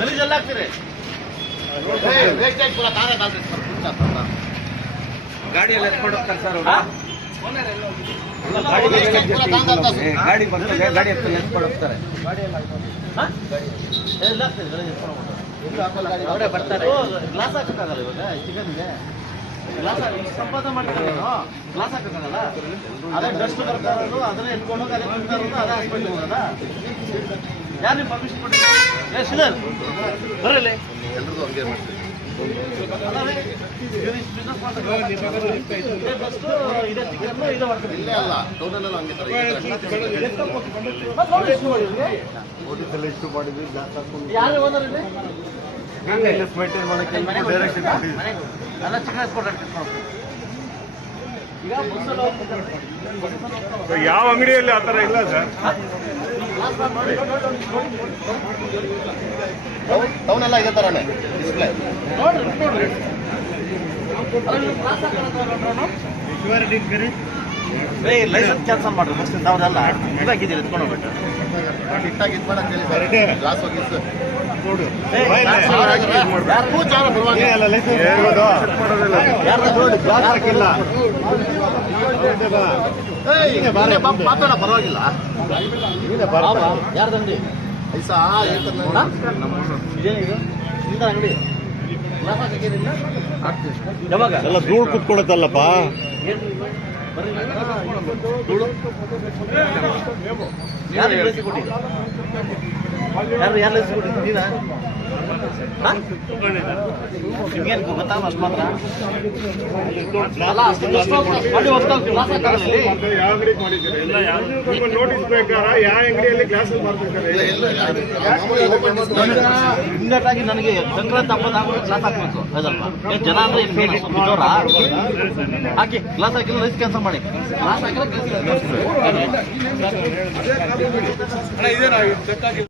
ಗಲೀಜೆಲ್ಲ ಹಾಕ್ತೀರಿ ಗಾಡಿಯಲ್ಲಿ ಎತ್ಕೊಂಡು ಹೋಗ್ತಾರೆ ಸರ್ ಹಾ? ಗಾಡಿ ಬರ್ತದೆ ಗಾಡಿ ಎತ್ಕೊಂಡು ಎತ್ಕೊಂಡು ಹೋಗ್ತಾರೆ. ಅವರೇ ಬರ್ತಾರೆ. ಗ್ಲಾಸ್ ಹಾಕಕ್ಕಾಗಲ್ಲ ಇವಾಗ ಚಿಕನ್ಗೆ ಗ್ಲಾಸ್ ಸಂಪಾದನೆ ಮಾಡ್ತಾರೆ ಗ್ಲಾಸ್ ಹಾಕಕ್ಕಾಗಲ್ಲ? ಅದೇ ಡಸ್ಟ್ ಬರ್ತಾ ಇರೋದು ಅದನ್ನೇ ಎತ್ಕೊಂಡು ಹೋಗಿ ಅದೇ ತಿಂತಾ ಇರೋದು ಅದೇ ಹಾಸ್ಪಿಟ್ಲಿಗೆ ಹೋಗೋದ? ಯಾರು ಪರ್ಮಿಷನ್ ಕೊಟ್ಟಿದ್ದೀರಿ ಬರಲಿ. ಇಲ್ಲೇ ಅಲ್ಲ ಟೌನಲ್ಲೆಲ್ಲ ಹಂಗೆ ಇಷ್ಟು ಮಾಡಿದ್ವಿ ಜಾಸ್ತಿ ಹಾಕೊಂಡು ಯಾರು ಓನರ್ ಇಲ್ಲಿ? ಮೇಂಟೈನ್ ಮಾಡಕ್ಕೆ ಡೈರೆಕ್ಷನ್ ಕೊಟ್ಟಿದ್ವಿ. ಎಲ್ಲ ಚಿಕನ್ ಎತ್ಕೊಂಡು ಹಾಕ್ತಿರ್ತಾರೆ. ಈಗ ಬಸ್ಸಲ್ಲಿ ಹೋಗ್ತಿದ್ದಾರೆ. ಯಾವ ಅಂಗಡಿಯಲ್ಲಿ ಆ ಥರ ಇಲ್ಲ ಸರ್. ಟೌನ್ ಎಲ್ಲ ಇದೇ ತರನೇ ಡಿಸ್ಪ್ಲೇ ನೋಡ್ರಿ ನೋಡ್ರಿ. ಲೈಸೆನ್ಸ್ ಕ್ಯಾನ್ಸಲ್ ಮಾಡ್ರಿ ಮುಗಿಸಿದ ಅವ್ರೆಲ್ಲ ಇದಾಗಿದ್ದೀರಿ ಎತ್ಕೊಂಡು ಹೋಗ್ಬಿಟ್ಟು. ಇದು ಮಾತಾಡ ಪರವಾಗಿಲ್ಲ. ಬಾಬಾ, ಯಾರ್ದು ಅಂಗಡಿ ಐಸಾ? ಇದೇನಿದು ನಿಮ್ದು ಅಂಗಡಿ? ಯಾವಾಗ? ಎಲ್ಲ ಧೂಳು ಕುತ್ಕೊಳತ್ತಲ್ಲಪ್ಪ. ಏನ್ರಿ ಇದು? ಯಾರು ಯಾರು ಅಷ್ಟು ಮಾತ್ರ. ಯಾವ ಅಂಗಡಿ ಮಾಡಿದ್ದೀರಿ ನೋಟಿಸ್ ಪ್ರಕಾರ ಯಾವ ಅಂಗಡಿಯಲ್ಲಿ ಗ್ಲಾಸ್ ಮಾಡ್ತಿರ್ತಾರೆ ಇಮ್ಮಿಡಿಯೇಟ್ ಆಗಿ ನನಗೆ ಸಂಕ್ರಾಂತಿ ಹಬ್ಬದ ಗ್ಲಾಸ್ ಹಾಕ್ಬೇಕು. ಏ ಜನ ಅಂದ್ರೆ ಏನು ಬಿದ್ದೋರಾ? ಹಾಕಿ ಗ್ಲಾಸ್ ಹಾಕಿಲ್ಲ ರೈಸ್ ಕ್ಯಾನ್ಸಲ್ ಮಾಡಿ. ಗ್ಲಾಸ್ ಕೆಲಸ